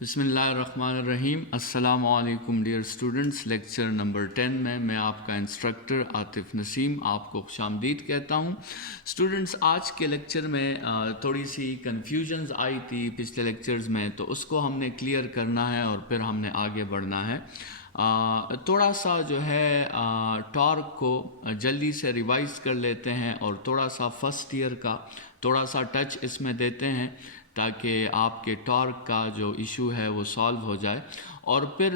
बिस्मिल्लाहिर्रहमानिर्रहीम। अस्सलामु अलैकुम डियर स्टूडेंट्स। लेक्चर नंबर 10 में मैं आपका इंस्ट्रक्टर आतिफ नसीम आपको खुशामदीद कहता हूँ। स्टूडेंट्स, आज के लेक्चर में थोड़ी सी कन्फ्यूजन्स आई थी पिछले लेक्चर्स में, तो उसको हमने क्लियर करना है और फिर हमने आगे बढ़ना है। थोड़ा सा जो है टॉर्क को जल्दी से रिवाइज़ कर लेते हैं और थोड़ा सा फर्स्ट ईयर का थोड़ा सा टच इसमें देते हैं ताकि आपके टॉर्क का जो इशू है वो सॉल्व हो जाए। और फिर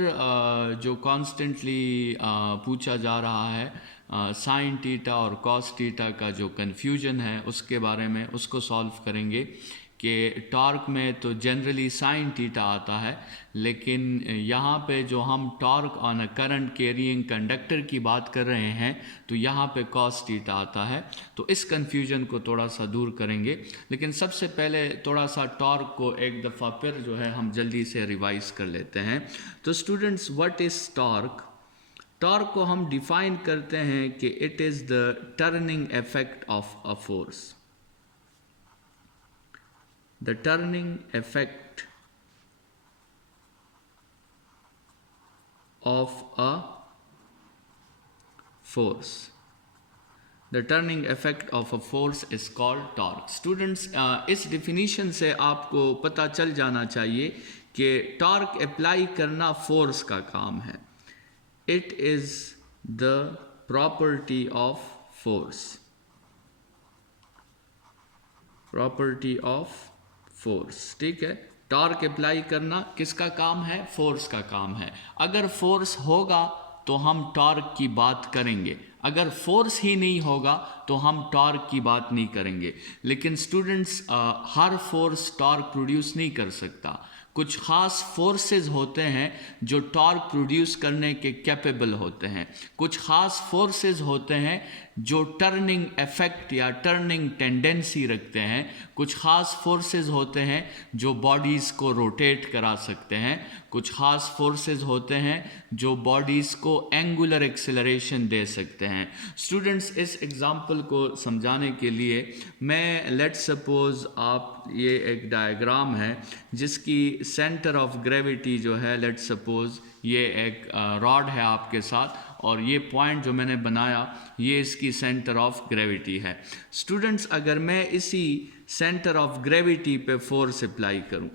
जो कॉन्स्टेंटली पूछा जा रहा है साइन टीटा और कॉस टीटा का जो कन्फ्यूजन है उसके बारे में उसको सॉल्व करेंगे कि टॉर्क में तो जनरली साइन टीटा आता है, लेकिन यहाँ पे जो हम torque on a current carrying conductor की बात कर रहे हैं तो यहाँ पे कॉस टीटा आता है। तो इस कन्फ्यूजन को थोड़ा सा दूर करेंगे, लेकिन सबसे पहले थोड़ा सा टॉर्क को एक दफ़ा फिर जो है हम जल्दी से रिवाइज कर लेते हैं। तो students, what is torque? Torque को हम डिफाइन करते हैं कि it is the turning effect of a force. The turning effect of a force. The turning effect of a force is called torque. Students, इस definition से आपको पता चल जाना चाहिए कि टॉर्क अप्लाई करना फोर्स का काम है। It is the property of force. Property of force, ठीक है। टॉर्क अप्लाई करना किसका काम है? फोर्स का काम है। अगर फोर्स होगा तो हम टॉर्क की बात करेंगे, अगर फोर्स ही नहीं होगा तो हम टॉर्क की बात नहीं करेंगे। लेकिन स्टूडेंट्स, हर फोर्स टॉर्क प्रोड्यूस नहीं कर सकता। कुछ ख़ास फोर्सेस होते हैं जो टॉर्क प्रोड्यूस करने के कैपेबल होते हैं। कुछ ख़ास फोर्सेस होते हैं जो टर्निंग इफेक्ट या टर्निंग टेंडेंसी रखते हैं। कुछ ख़ास फोर्सेस होते हैं जो बॉडीज़ को रोटेट करा सकते हैं। कुछ ख़ास फोर्सेस होते हैं जो बॉडीज़ को एंगुलर एक्सेलरेशन दे सकते हैं। स्टूडेंट्स, इस एग्ज़ाम्पल को समझाने के लिए मैं लेट्स सपोज़ आप ये एक डायग्राम है जिसकी सेंटर ऑफ ग्रेविटी जो है, लेट्स सपोज़ ये एक रॉड है आपके साथ और ये पॉइंट जो मैंने बनाया ये इसकी सेंटर ऑफ ग्रेविटी है। स्टूडेंट्स, अगर मैं इसी सेंटर ऑफ ग्रेविटी पे फोर्स अप्लाई करूं,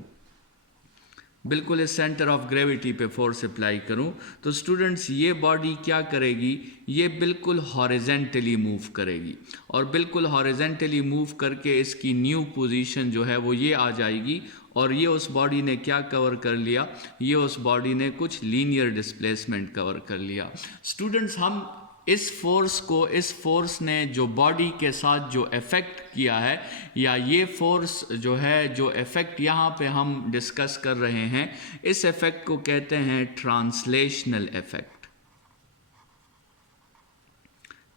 बिल्कुल इस सेंटर ऑफ ग्रेविटी पे फोर्स अप्लाई करूं, तो स्टूडेंट्स ये बॉडी क्या करेगी? ये बिल्कुल हॉरिजेंटली मूव करेगी और बिल्कुल हॉरिजेंटली मूव करके इसकी न्यू पोजीशन जो है वो ये आ जाएगी। और ये उस बॉडी ने क्या कवर कर लिया? ये उस बॉडी ने कुछ लीनियर डिस्प्लेसमेंट कवर कर लिया। स्टूडेंट्स, हम इस फोर्स ने जो बॉडी के साथ जो इफ़ेक्ट किया है, या ये फोर्स जो है जो इफ़ेक्ट यहाँ पे हम डिस्कस कर रहे हैं, इस इफ़ेक्ट को कहते हैं translational effect.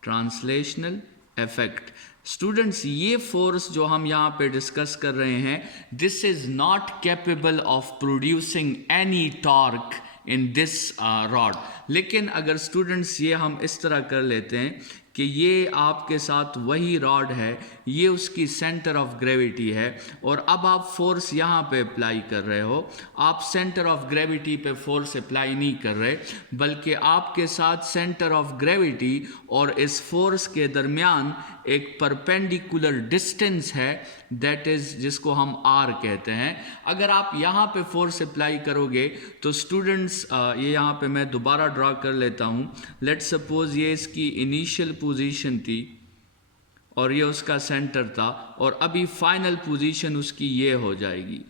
Translational effect. Students, ये फोर्स जो हम यहाँ पे डिस्कस कर रहे हैं, this is not capable of producing any torque in this rod. लेकिन अगर स्टूडेंट्स ये हम इस तरह कर लेते हैं कि ये आपके साथ वही रॉड है, ये उसकी सेंटर ऑफ ग्रेविटी है और अब आप फोर्स यहाँ पे अप्लाई कर रहे हो। आप सेंटर ऑफ ग्रेविटी पे फोर्स अप्लाई नहीं कर रहे, बल्कि आपके साथ सेंटर ऑफ ग्रेविटी और इस फोर्स के दरमियान एक परपेंडिकुलर डिस्टेंस है, दैट इज़ जिसको हम आर कहते हैं। अगर आप यहाँ पे फोर्स अप्लाई करोगे तो स्टूडेंट्स, ये यहाँ पे मैं दोबारा ड्रा कर लेता हूँ। लेट्स सपोज ये इसकी इनिशियल पोजीशन थी और ये उसका सेंटर था और अभी फाइनल पोजीशन उसकी ये हो जाएगी,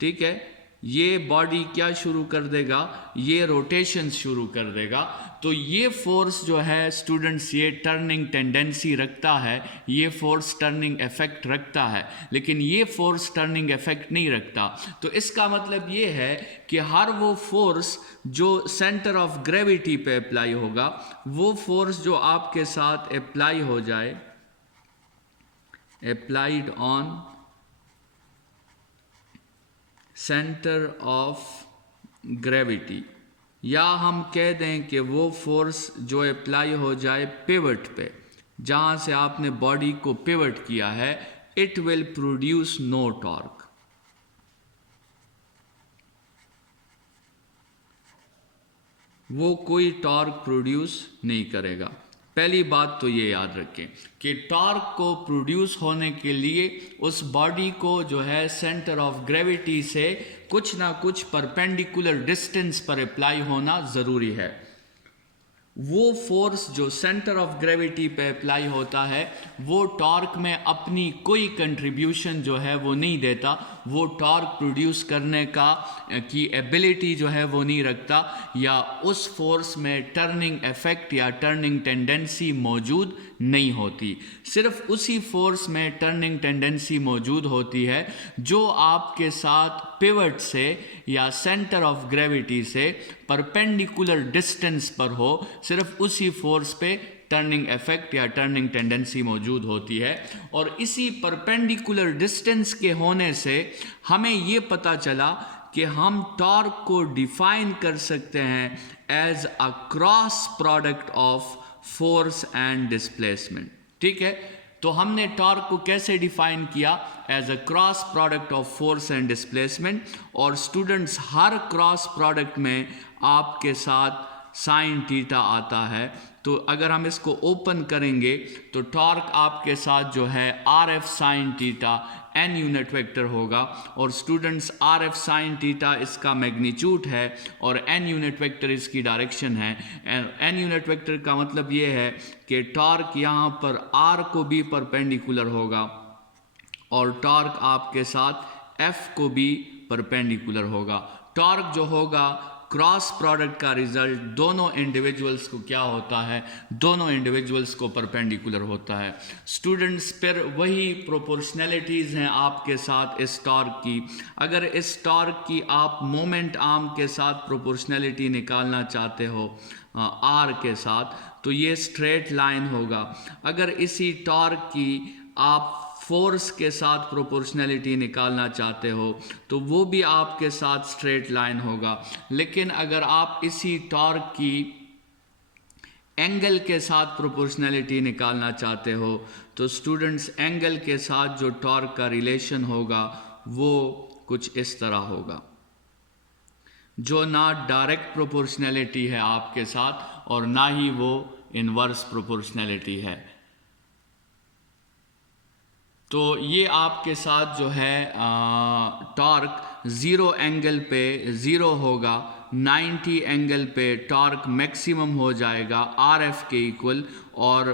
ठीक है। ये बॉडी क्या शुरू कर देगा? ये रोटेशन शुरू कर देगा। तो ये फोर्स जो है स्टूडेंट्स, ये टर्निंग टेंडेंसी रखता है, ये फोर्स टर्निंग इफेक्ट रखता है, लेकिन ये फोर्स टर्निंग इफेक्ट नहीं रखता। तो इसका मतलब ये है कि हर वो फोर्स जो सेंटर ऑफ ग्रेविटी पे अप्लाई होगा, वो फोर्स जो आपके साथ अप्लाई हो जाए, applied on centre of gravity, या हम कह दें कि वो फोर्स जो अप्लाई हो जाए पिवट पे, जहाँ से आपने बॉडी को पिवट किया है, it will produce no torque. वो कोई टॉर्क प्रोड्यूस नहीं करेगा। पहली बात तो ये याद रखें कि टॉर्क को प्रोड्यूस होने के लिए उस बॉडी को जो है सेंटर ऑफ ग्रेविटी से कुछ ना कुछ परपेंडिकुलर डिस्टेंस पर अप्लाई होना ज़रूरी है। वो फोर्स जो सेंटर ऑफ ग्रेविटी पे अप्लाई होता है वो टॉर्क में अपनी कोई कंट्रीब्यूशन जो है वो नहीं देता, वो टॉर्क प्रोड्यूस करने की एबिलिटी जो है वो नहीं रखता, या उस फोर्स में टर्निंग इफेक्ट या टर्निंग टेंडेंसी मौजूद नहीं होती। सिर्फ उसी फोर्स में टर्निंग टेंडेंसी मौजूद होती है जो आपके साथ पिवट से या सेंटर ऑफ ग्रेविटी से परपेंडिकुलर डिस्टेंस पर हो, सिर्फ उसी फोर्स पे टर्निंग इफेक्ट या टर्निंग टेंडेंसी मौजूद होती है। और इसी परपेंडिकुलर डिस्टेंस के होने से हमें ये पता चला कि हम टॉर्क को डिफाइन कर सकते हैं as a cross product of force and displacement. ठीक है, तो हमने टॉर्क को कैसे डिफाइन किया? As a cross product of force and displacement. और स्टूडेंट्स, हर क्रॉस प्रोडक्ट में आपके साथ साइन थीटा आता है, तो अगर हम इसको ओपन करेंगे तो टॉर्क आपके साथ जो है R F sine theta N unit vector होगा। और students, R F sine theta इसका मैग्नीट्यूड है और एन यूनिट वेक्टर इसकी डायरेक्शन है। एन यूनिट वेक्टर का मतलब ये है कि टॉर्क यहाँ पर आर को भी परपेंडिकुलर होगा और टॉर्क आपके साथ एफ को भी परपेंडिकुलर होगा। टॉर्क जो होगा क्रॉस प्रोडक्ट का रिजल्ट दोनों इंडिविजुअल्स को क्या होता है? दोनों इंडिविजुअल्स को परपेंडिकुलर होता है। स्टूडेंट्स, फिर वही प्रोपोर्शनैलिटीज़ हैं आपके साथ इस टॉर्क की। अगर इस टॉर्क की आप मोमेंट आर्म के साथ प्रोपोर्शनैलिटी निकालना चाहते हो आर के साथ, तो ये स्ट्रेट लाइन होगा। अगर इसी टॉर्क की आप फोर्स के साथ प्रोपोर्शनैलिटी निकालना चाहते हो तो वो भी आपके साथ स्ट्रेट लाइन होगा। लेकिन अगर आप इसी टॉर्क की एंगल के साथ प्रोपोर्शनैलिटी निकालना चाहते हो तो स्टूडेंट्स, एंगल के साथ जो टॉर्क का रिलेशन होगा वो कुछ इस तरह होगा, जो ना डायरेक्ट प्रोपोर्शनैलिटी है आपके साथ और ना ही वो इनवर्स प्रोपोर्शनैलिटी है। तो ये आपके साथ जो है टॉर्क 0 एंगल पे 0 होगा, 90 एंगल पे टॉर्क मैक्सिमम हो जाएगा आर एफ के इक्वल, और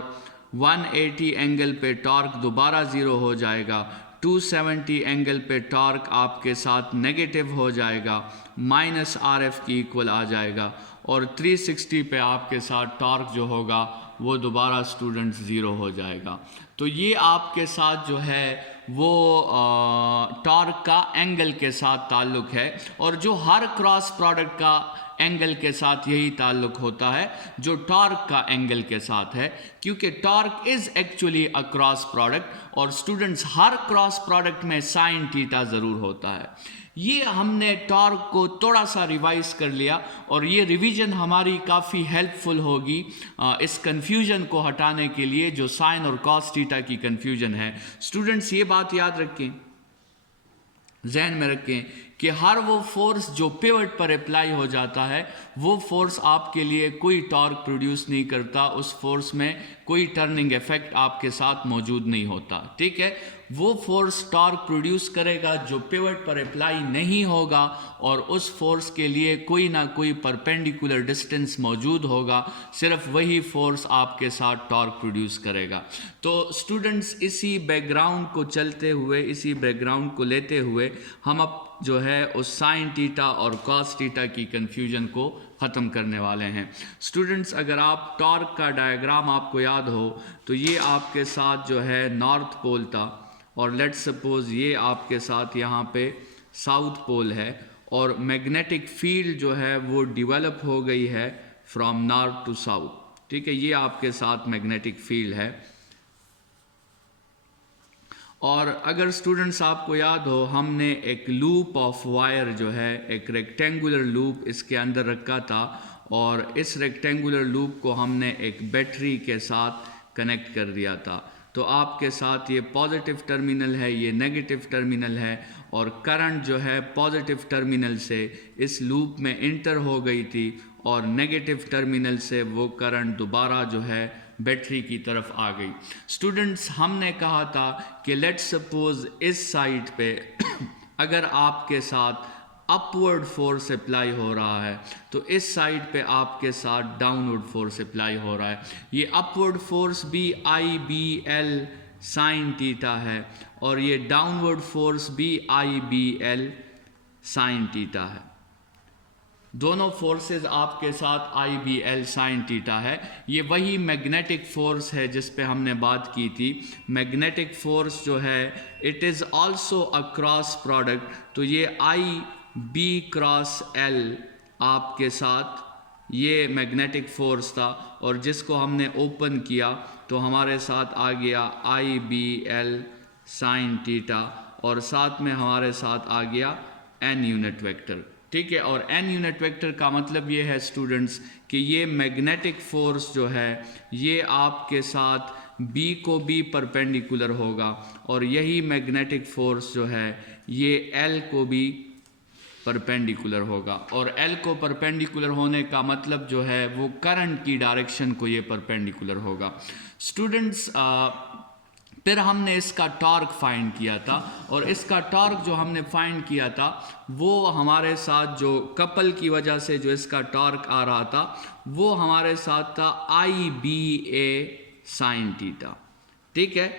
180 एंगल पे टॉर्क दोबारा 0 हो जाएगा, 270 एंगल पे टॉर्क आपके साथ नेगेटिव हो जाएगा, माइनस आर एफ की इक्वल आ जाएगा, और 360 पे आपके साथ टॉर्क जो होगा वो दोबारा स्टूडेंट्स 0 हो जाएगा। तो ये आपके साथ जो है वो टॉर्क का एंगल के साथ ताल्लुक है, और जो हर क्रॉस प्रोडक्ट का एंगल के साथ यही ताल्लुक होता है जो टॉर्क का एंगल के साथ है, क्योंकि torque is actually a cross product. और स्टूडेंट्स, हर क्रॉस प्रोडक्ट में साइन थीटा ज़रूर होता है। ये हमने टॉर्क को थोड़ा सा रिवाइज कर लिया और ये रिवीजन हमारी काफ़ी हेल्पफुल होगी इस कन्फ्यूजन को हटाने के लिए जो साइन और कॉस थीटा की कन्फ्यूजन है। स्टूडेंट्स, ये बात याद रखें, जहन में रखें कि हर वो फोर्स जो पिवट पर अप्लाई हो जाता है वो फोर्स आपके लिए कोई टॉर्क प्रोड्यूस नहीं करता, उस फोर्स में कोई टर्निंग इफेक्ट आपके साथ मौजूद नहीं होता। ठीक है, वो फोर्स टॉर्क प्रोड्यूस करेगा जो पिवट पर अप्लाई नहीं होगा और उस फोर्स के लिए कोई ना कोई परपेंडिकुलर डिस्टेंस मौजूद होगा, सिर्फ वही फोर्स आपके साथ टॉर्क प्रोड्यूस करेगा। तो स्टूडेंट्स, इसी बैकग्राउंड को चलते हुए, इसी बैकग्राउंड को लेते हुए हम अब जो है उस साइन थीटा और कॉस थीटा की कन्फ्यूजन को ख़त्म करने वाले हैं। स्टूडेंट्स, अगर आप टॉर्क का डायग्राम आपको याद हो तो ये आपके साथ जो है नॉर्थ पोल था, और लेट्स सपोज ये आपके साथ यहाँ पे साउथ पोल है, और मैग्नेटिक फील्ड जो है वो डेवलप हो गई है फ्रॉम नॉर्थ टू साउथ। ठीक है, ये आपके साथ मैग्नेटिक फील्ड है। और अगर स्टूडेंट्स आपको याद हो, हमने एक लूप ऑफ वायर जो है, एक रेक्टेंगुलर लूप इसके अंदर रखा था, और इस रेक्टेंगुलर लूप को हमने एक बैटरी के साथ कनेक्ट कर दिया था। तो आपके साथ ये पॉजिटिव टर्मिनल है, ये नेगेटिव टर्मिनल है, और करंट जो है पॉजिटिव टर्मिनल से इस लूप में इंटर हो गई थी और नेगेटिव टर्मिनल से वो करंट दोबारा जो है बैटरी की तरफ आ गई। स्टूडेंट्स, हमने कहा था कि लेट्स सपोज इस साइड पे अगर आपके साथ अपवर्ड फोर्स अप्लाई हो रहा है तो इस साइड पे आपके साथ डाउनवर्ड फोर्स अप्लाई हो रहा है। ये अपवर्ड फोर्स भी IBL साइन थीटा है और ये डाउनवर्ड फोर्स भी IBL साइन थीटा है। दोनों फोर्सेस आपके साथ IBL साइन थीटा है। ये वही मैग्नेटिक फोर्स है जिस पे हमने बात की थी। मैग्नेटिक फोर्स जो है it is also a cross product, तो ये IB क्रॉस L आपके साथ ये मैग्नेटिक फोर्स था और जिसको हमने ओपन किया तो हमारे साथ आ गया IBL साइन थीटा और साथ में हमारे साथ आ गया N यूनिट वेक्टर। ठीक है, और N यूनिट वेक्टर का मतलब ये है स्टूडेंट्स कि ये मैग्नेटिक फोर्स जो है ये आपके साथ B को भी परपेंडिकुलर होगा और यही मैग्नेटिक फोर्स जो है ये L को भी परपेंडिकुलर होगा, और L को परपेंडिकुलर होने का मतलब जो है वो करंट की डायरेक्शन को ये परपेंडिकुलर होगा। स्टूडेंट्स, फिर हमने इसका टॉर्क फाइंड किया था और इसका टॉर्क जो हमने फाइंड किया था वो हमारे साथ जो कपल की वजह से जो इसका टॉर्क आ रहा था वो हमारे साथ था IBA साइन थीटा। ठीक है,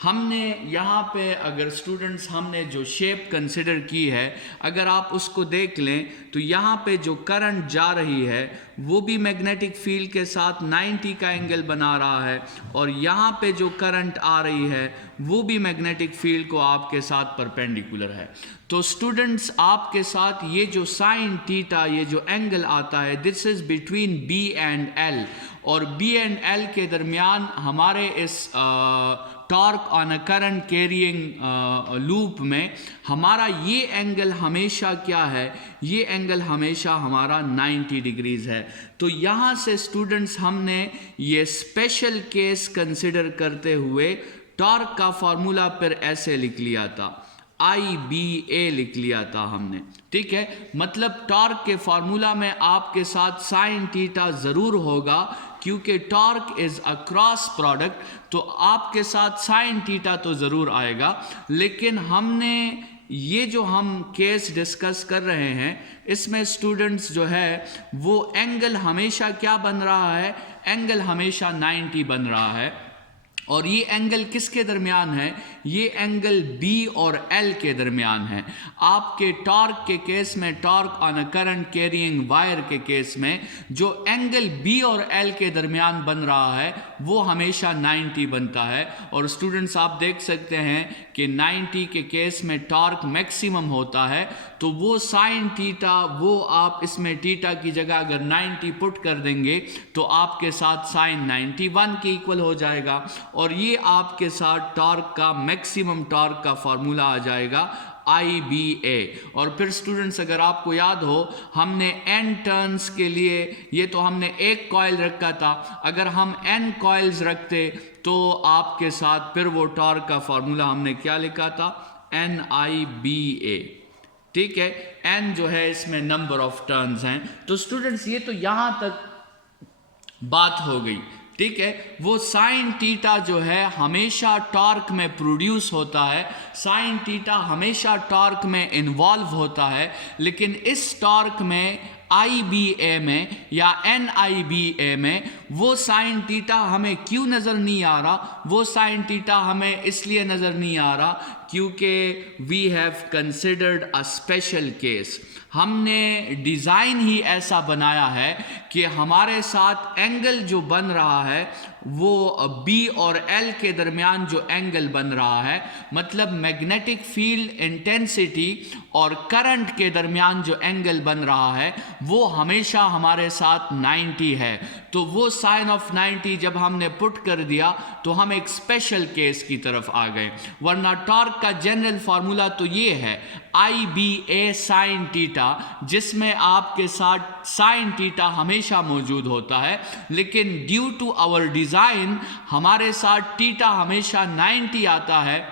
हमने यहाँ पे अगर स्टूडेंट्स हमने जो शेप कंसिडर की है अगर आप उसको देख लें तो यहाँ पे जो करंट जा रही है वो भी मैग्नेटिक फील्ड के साथ 90 का एंगल बना रहा है और यहाँ पे जो करंट आ रही है वो भी मैग्नेटिक फील्ड को आपके साथ परपेंडिकुलर है। तो स्टूडेंट्स, आपके साथ ये जो साइन थीटा ये जो एंगल आता है this is between B and L, और B एंड L के दरमियान हमारे इस torque on a current carrying loop में हमारा ये एंगल हमेशा क्या है, ये एंगल हमेशा हमारा 90 डिग्रीज है। तो यहाँ से स्टूडेंट्स हमने ये स्पेशल केस कंसिडर करते हुए टॉर्क का फॉर्मूला फिर ऐसे लिख लिया था, IBA लिख लिया था हमने। ठीक है, मतलब टॉर्क के फॉर्मूला में आपके साथ साइन थीटा ज़रूर होगा क्योंकि torque is a cross product, तो आपके साथ साइन थीटा तो ज़रूर आएगा। लेकिन हमने ये जो हम केस डिस्कस कर रहे हैं इसमें स्टूडेंट्स जो है वो एंगल हमेशा क्या बन रहा है, एंगल हमेशा 90 बन रहा है। और ये एंगल किसके दरमियान है, ये एंगल B और L के दरमियान है। आपके टॉर्क के केस में, torque on a current carrying wire के केस में जो एंगल B और L के दरमियान बन रहा है वो हमेशा 90 बनता है। और स्टूडेंट्स, आप देख सकते हैं कि 90 के केस में टॉर्क मैक्सिमम होता है, तो वो साइन थीटा वो आप इसमें थीटा की जगह अगर 90 पुट कर देंगे तो आपके साथ साइन 91 के इक्वल हो जाएगा और ये आपके साथ टॉर्क का मैक्सिमम टॉर्क का फॉर्मूला आ जाएगा IBA। और फिर स्टूडेंट्स, अगर आपको याद हो हमने n टर्न्स के लिए ये तो हमने एक कॉइल रखा था, अगर हम n कॉइल्स रखते तो आपके साथ फिर वो टॉर्क का फॉर्मूला हमने क्या लिखा था, NIBA। ठीक है, n जो है इसमें नंबर ऑफ टर्न्स हैं। तो स्टूडेंट्स, ये तो यहां तक बात हो गई। ठीक है, वो साइन थीटा जो है हमेशा टॉर्क में प्रोड्यूस होता है, साइन थीटा हमेशा टॉर्क में इन्वॉल्व होता है, लेकिन इस टॉर्क में IBA में या NIBA में वो साइन थीटा हमें क्यों नज़र नहीं आ रहा, वो साइन थीटा हमें इसलिए नज़र नहीं आ रहा क्योंकि we have considered a special case. हमने डिज़ाइन ही ऐसा बनाया है कि हमारे साथ एंगल जो बन रहा है वो B और L के दरमियान जो एंगल बन रहा है, मतलब मैग्नेटिक फील्ड इंटेंसिटी और करंट के दरमियान जो एंगल बन रहा है वो हमेशा हमारे साथ 90 है। तो वो साइन ऑफ 90 जब हमने पुट कर दिया तो हम एक स्पेशल केस की तरफ आ गए, वरना टॉर्क का जनरल फार्मूला तो ये है IBA sin थीटा, जिसमें आपके साथ sin थीटा हमेशा मौजूद होता है, लेकिन ड्यू टू आवर डिज़ाइन हमारे साथ थीटा हमेशा 90 आता है,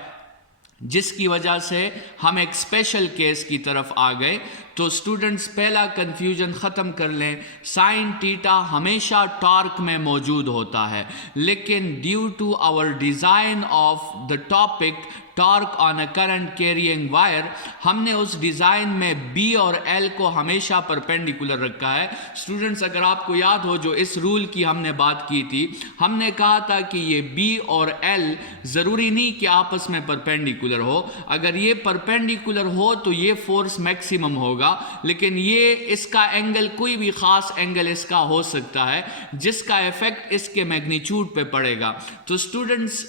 जिसकी वजह से हम एक स्पेशल केस की तरफ आ गए। तो स्टूडेंट्स पहला कंफ्यूजन ख़त्म कर लें, साइन थीटा हमेशा टॉर्क में मौजूद होता है, लेकिन due to our design of the topic torque on a current carrying wire, हमने उस डिज़ाइन में B और L को हमेशा परपेंडिकुलर रखा है। स्टूडेंट्स अगर आपको याद हो, जो इस रूल की हमने बात की थी, हमने कहा था कि ये B और L ज़रूरी नहीं कि आपस में परपेंडिकुलर हो, अगर ये परपेंडिकुलर हो तो ये फोर्स मैक्सिमम होगा, लेकिन ये इसका एंगल कोई भी ख़ास एंगल इसका हो सकता है जिसका इफेक्ट इसके मैग्नीट्यूड पे पड़ेगा। तो स्टूडेंट्स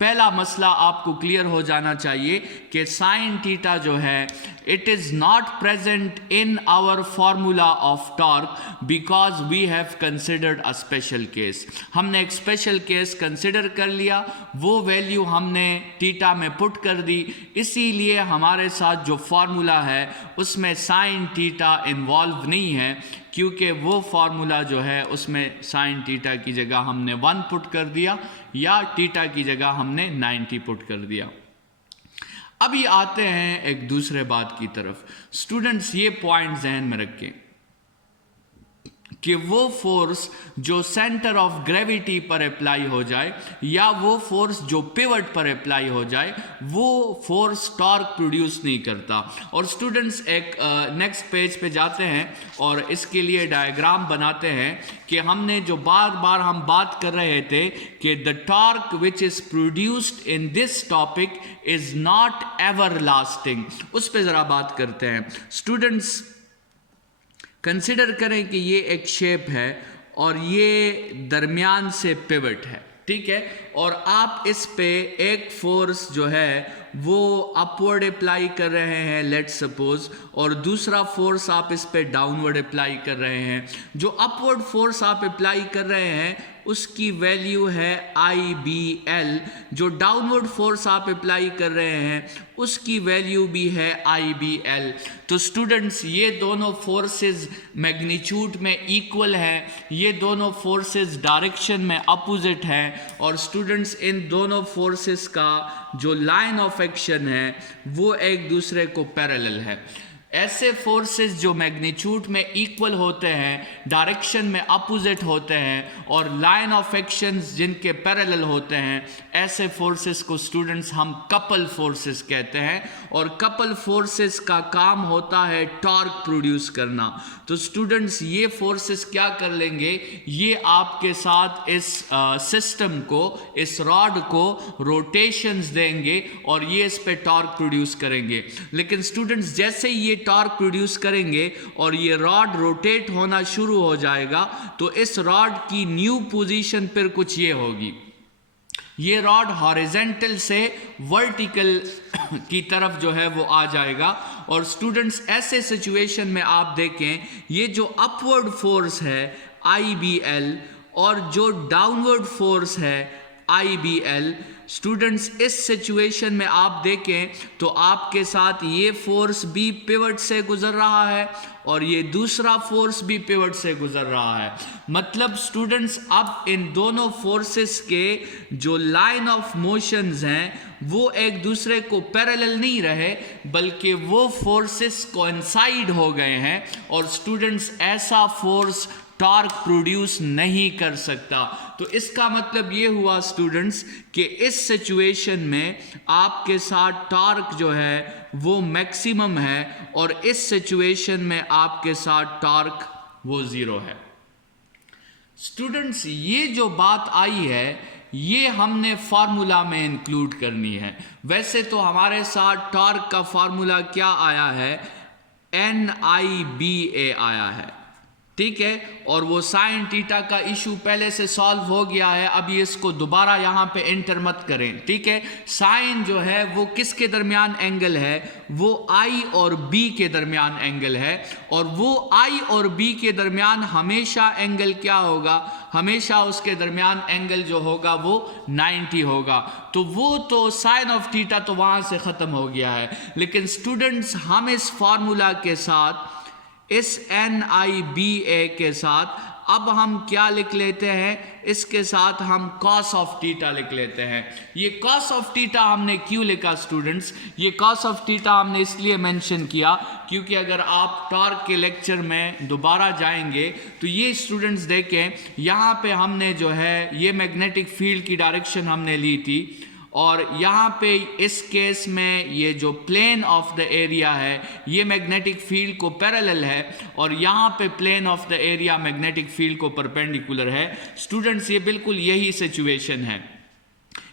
पहला मसला आपको क्लियर हो जाना चाहिए कि साइन थीटा जो है it is not present in our formula of torque because we have considered a special case. हमने एक स्पेशल केस कंसिडर कर लिया, वो वैल्यू हमने थीटा में पुट कर दी, इसीलिए हमारे साथ जो फार्मूला है उसमें साइन थीटा इन्वॉल्व नहीं है, क्योंकि वो फार्मूला जो है उसमें साइन थीटा की जगह हमने 1 पुट कर दिया या थीटा की जगह हमने 90 पुट कर दिया। अभी आते हैं एक दूसरे बात की तरफ। स्टूडेंट्स ये पॉइंट जहन में रखें कि वो फोर्स जो सेंटर ऑफ ग्रेविटी पर अप्लाई हो जाए या वो फोर्स जो पिवट पर अप्लाई हो जाए, वो फोर्स टॉर्क प्रोड्यूस नहीं करता। और स्टूडेंट्स एक नेक्स्ट पेज पे जाते हैं और इसके लिए डायग्राम बनाते हैं कि हमने जो बार बार हम बात कर रहे थे कि the torque which is produced in this topic is not ever lasting, उस पर ज़रा बात करते हैं। स्टूडेंट्स कंसिडर करें कि ये एक शेप है और ये दरमियान से पिवट है, ठीक है, और आप इस पे एक फोर्स जो है वो अपवर्ड अप्लाई कर रहे हैं लेट्स सपोज, और दूसरा फोर्स आप इस पे डाउनवर्ड अप्लाई कर रहे हैं। जो अपवर्ड फोर्स आप अप्लाई कर रहे हैं उसकी वैल्यू है IBL, जो डाउनवर्ड फोर्स आप अप्लाई कर रहे हैं उसकी वैल्यू भी है IBL। तो स्टूडेंट्स ये दोनों फोर्सेस मैग्नीट्यूड में इक्वल हैं, ये दोनों फोर्सेस डायरेक्शन में अपोजिट हैं, और स्टूडेंट्स इन दोनों फोर्सेस का जो लाइन ऑफ एक्शन है वो एक दूसरे को पैरेलल है। ऐसे फोर्सेस जो मैग्नीट्यूड में इक्वल होते हैं, डायरेक्शन में अपोजिट होते हैं और लाइन ऑफ एक्शंस जिनके पैरेलल होते हैं, ऐसे फोर्सेस को स्टूडेंट्स हम कपल फोर्सेस कहते हैं, और कपल फोर्सेस का काम होता है टॉर्क प्रोड्यूस करना। तो स्टूडेंट्स ये फोर्सेस क्या कर लेंगे, ये आपके साथ इस सिस्टम को, इस रॉड को रोटेशंस देंगे और ये इस पे टॉर्क प्रोड्यूस करेंगे। लेकिन स्टूडेंट्स जैसे ये टॉर्क प्रोड्यूस करेंगे और ये रॉड रोटेट होना शुरू हो जाएगा, तो इस रॉड की न्यू पोजीशन पर कुछ ये होगी, ये रॉड हॉरिजेंटल से वर्टिकल की तरफ जो है वो आ जाएगा। और स्टूडेंट्स ऐसे सिचुएशन में आप देखें, ये जो अपवर्ड फोर्स है IBL और जो डाउनवर्ड फोर्स है IBL, स्टूडेंट्स इस सिचुएशन में आप देखें तो आपके साथ ये फोर्स भी पिवट से गुजर रहा है और ये दूसरा फोर्स भी पिवट से गुजर रहा है। मतलब स्टूडेंट्स अब इन दोनों फोर्सेस के जो लाइन ऑफ मोशंस हैं वो एक दूसरे को पैरेलल नहीं रहे, बल्कि वो फोर्सेस कोइंसाइड हो गए हैं, और स्टूडेंट्स ऐसा फोर्स टॉर्क प्रोड्यूस नहीं कर सकता। तो इसका मतलब ये हुआ स्टूडेंट्स कि इस सिचुएशन में आपके साथ टॉर्क जो है वो मैक्सिमम है और इस सिचुएशन में आपके साथ टॉर्क वो ज़ीरो है। स्टूडेंट्स ये जो बात आई है ये हमने फार्मूला में इंक्लूड करनी है। वैसे तो हमारे साथ टॉर्क का फार्मूला क्या आया है, NIBA आया है, ठीक है, और वो साइन थीटा का इशू पहले से सॉल्व हो गया है, अभी इसको दोबारा यहाँ पे एंटर मत करें। ठीक है, साइन जो है वो किसके दरमियान एंगल है, वो आई और बी के दरमियान एंगल है, और वो आई और बी के दरमियान हमेशा एंगल क्या होगा, हमेशा उसके दरमियान एंगल जो होगा वो 90 होगा। तो वो तो साइन ऑफ थीटा तो वहाँ से ख़त्म हो गया है, लेकिन स्टूडेंट्स हम इस फार्मूला के साथ, इस NIBA के साथ अब हम क्या लिख लेते हैं, इसके साथ हम cos ऑफ थीटा लिख लेते हैं। ये cos ऑफ थीटा हमने क्यों लिखा स्टूडेंट्स, ये cos ऑफ थीटा हमने इसलिए मेंशन किया क्योंकि अगर आप टॉर्क के लेक्चर में दोबारा जाएंगे तो ये स्टूडेंट्स देखें, यहाँ पे हमने जो है ये मैग्नेटिक फील्ड की डायरेक्शन हमने ली थी, और यहाँ पे इस केस में ये जो प्लेन ऑफ द एरिया है ये मैग्नेटिक फील्ड को पैरेलल है, और यहाँ पे plane of the area magnetic field को परपेंडिकुलर है। स्टूडेंट्स ये बिल्कुल यही सिचुएशन है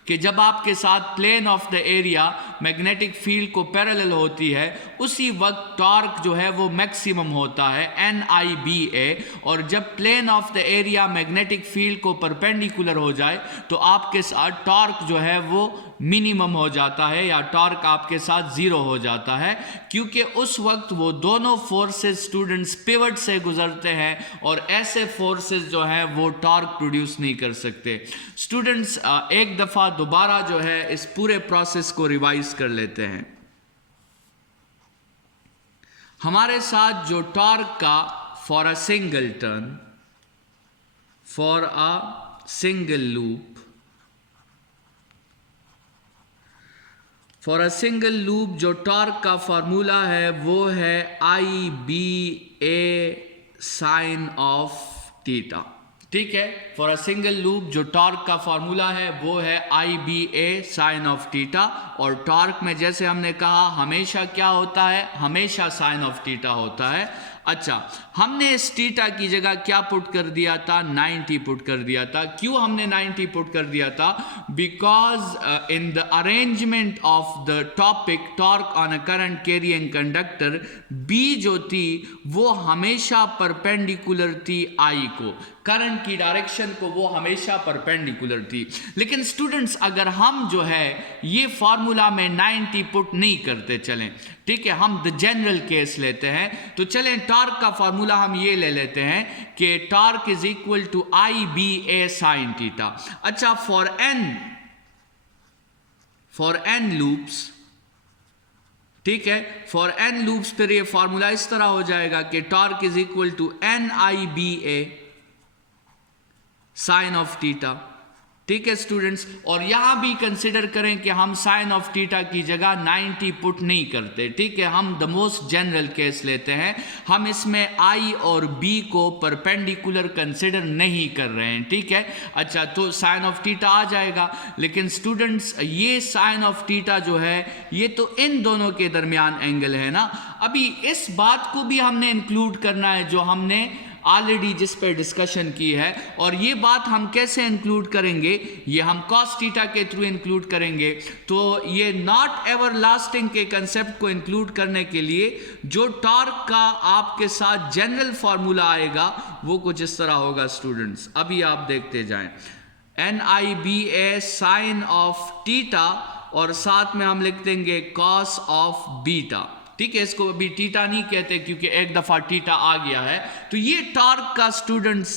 कि जब आपके साथ plane of the area magnetic field को पैरेलल होती है, उसी वक्त टॉर्क जो है वो मैक्सिमम होता है NIBA, और जब plane of the area magnetic field को परपेंडिकुलर हो जाए तो आपके साथ टॉर्क जो है वो मिनिमम हो जाता है, या टॉर्क आपके साथ ज़ीरो हो जाता है, क्योंकि उस वक्त वो दोनों फोर्सेस स्टूडेंट्स पिवट से गुजरते हैं, और ऐसे फोर्सेस जो हैं वो टॉर्क प्रोड्यूस नहीं कर सकते। स्टूडेंट्स एक दफ़ा दोबारा जो है इस पूरे प्रोसेस को रिवाइज कर लेते हैं। हमारे साथ जो टॉर्क का for a single turn, for a single loop, for a single loop जो टॉर्क का फार्मूला है वो है IBA साइन ऑफ थीटा। ठीक है, फॉर अ सिंगल लूप जो टॉर्क का फार्मूला है वो है IBA साइन ऑफ थीटा, और टॉर्क में जैसे हमने कहा हमेशा क्या होता है, हमेशा साइन ऑफ थीटा होता है। अच्छा, हमने इस थीटा की जगह क्या पुट कर दिया था, 90 पुट कर दिया था। क्यों हमने 90 पुट कर दिया था, because in the arrangement of the topic torque on a current carrying conductor, B जो थी वो हमेशा परपेंडिकुलर थी आई को, करंट की डायरेक्शन को वो हमेशा परपेंडिकुलर थी। लेकिन स्टूडेंट्स अगर हम जो है ये फार्मूला में 90 पुट नहीं करते चलें, ठीक है, हम द जनरल केस लेते हैं, तो चलें टॉर्क का फार्मूला हम ये ले लेते हैं कि torque is equal to IBA sine theta. अच्छा, फॉर n लूप्स, ठीक है, फॉर n लूप्स फिर ये फार्मूला इस तरह हो जाएगा कि torque is equal to NIBA sine of theta. ठीक है स्टूडेंट्स, और यहां भी कंसिडर करें कि हम साइन ऑफ थीटा की जगह 90 पुट नहीं करते। ठीक है, हम द मोस्ट जनरल केस लेते हैं, हम इसमें I और B को परपेंडिकुलर कंसिडर नहीं कर रहे हैं। ठीक है, अच्छा, तो साइन ऑफ थीटा आ जाएगा, लेकिन स्टूडेंट्स ये साइन ऑफ थीटा जो है ये तो इन दोनों के दरमियान एंगल है ना। अभी इस बात को भी हमने इंक्लूड करना है जो हमने ऑलरेडी जिस पे डिस्कशन की है, और ये बात हम कैसे इंक्लूड करेंगे, ये हम cos थीटा के थ्रू इंक्लूड करेंगे। तो ये नॉट एवर लास्टिंग के कंसेप्ट को इंक्लूड करने के लिए जो टॉर्क का आपके साथ जनरल फार्मूला आएगा वो कुछ इस तरह होगा स्टूडेंट्स, अभी आप देखते जाएं, NIBA साइन ऑफ थीटा, और साथ में हम लिख देंगे cos ऑफ बीटा। ठीक है, इसको अभी थीटा नहीं कहते क्योंकि एक दफा थीटा आ गया है। तो ये टॉर्क का स्टूडेंट्स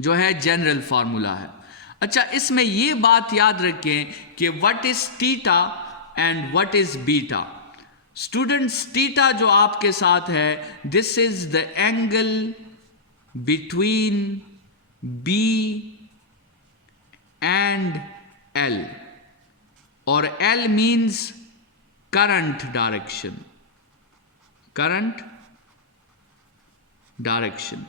जो है जनरल फार्मूला है। अच्छा, इसमें ये बात याद रखें कि what is theta and what is beta. Students, theta जो आपके साथ है this is the angle between B and L, और L means current direction, current direction.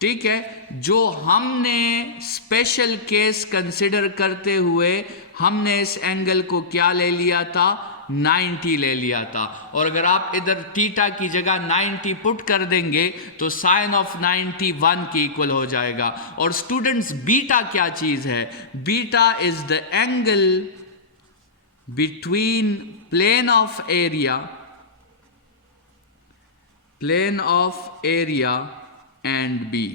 ठीक है, जो हमने स्पेशल केस कंसिडर करते हुए हमने इस एंगल को क्या ले लिया था, 90 ले लिया था, और अगर आप इधर थीटा की जगह 90 पुट कर देंगे तो साइन ऑफ 90 1 के इक्वल हो जाएगा। और स्टूडेंट्स, बीटा क्या चीज है, beta is the angle between plane of area and B.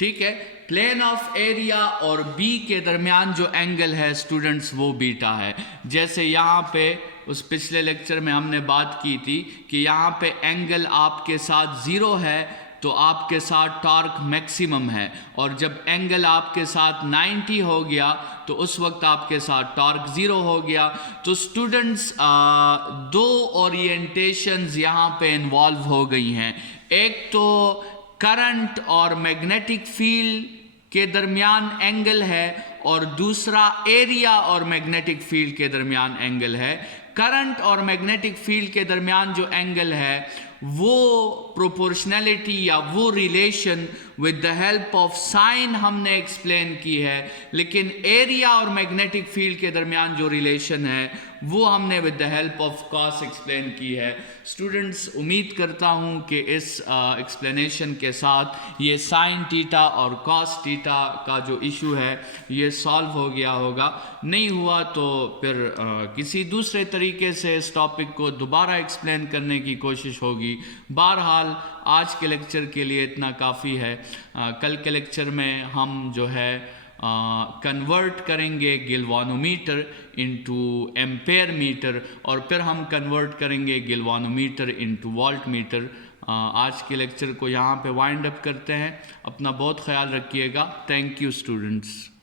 ठीक है, प्लेन ऑफ एरिया और बी के दरमियान जो एंगल है स्टूडेंट्स वो बीटा है। जैसे यहाँ पे उस पिछले लेक्चर में हमने बात की थी कि यहाँ पे एंगल आपके साथ 0 है तो आपके साथ टॉर्क मैक्सिमम है, और जब एंगल आपके साथ 90 हो गया तो उस वक्त आपके साथ टॉर्क 0 हो गया। तो स्टूडेंट्स दो ओरिएंटेशंस यहाँ पे इन्वॉल्व हो गई हैं। एक तो करंट और मैग्नेटिक फील्ड के दरमियान एंगल है, और दूसरा एरिया और मैग्नेटिक फील्ड के दरमियान एंगल है। करंट और मैग्नेटिक फील्ड के दरमियान जो एंगल है वो प्रोपोर्शनैलिटी या वो relation with the help of sine हमने एक्सप्लेन की है, लेकिन एरिया और मैग्नेटिक फील्ड के दरमियान जो रिलेशन है वो हमने with the help of cos explain की है। स्टूडेंट्स, उम्मीद करता हूँ कि इस एक्सप्लेनेशन के साथ ये साइन थीटा और कॉस थीटा का जो इशू है ये सॉल्व हो गया होगा। नहीं हुआ तो फिर किसी दूसरे तरीके से इस टॉपिक को दोबारा एक्सप्लेन करने की कोशिश होगी। बहरहाल आज के लेक्चर के लिए इतना काफ़ी है। कल के लेक्चर में हम जो है कन्वर्ट करेंगे गिलवानोमीटर इनटू एम्पेयर मीटर, और फिर हम कन्वर्ट करेंगे गिलवानोमीटर इनटू वोल्ट मीटर। आज के लेक्चर को यहाँ पे वाइंड अप करते हैं। अपना बहुत ख्याल रखिएगा। Thank you students.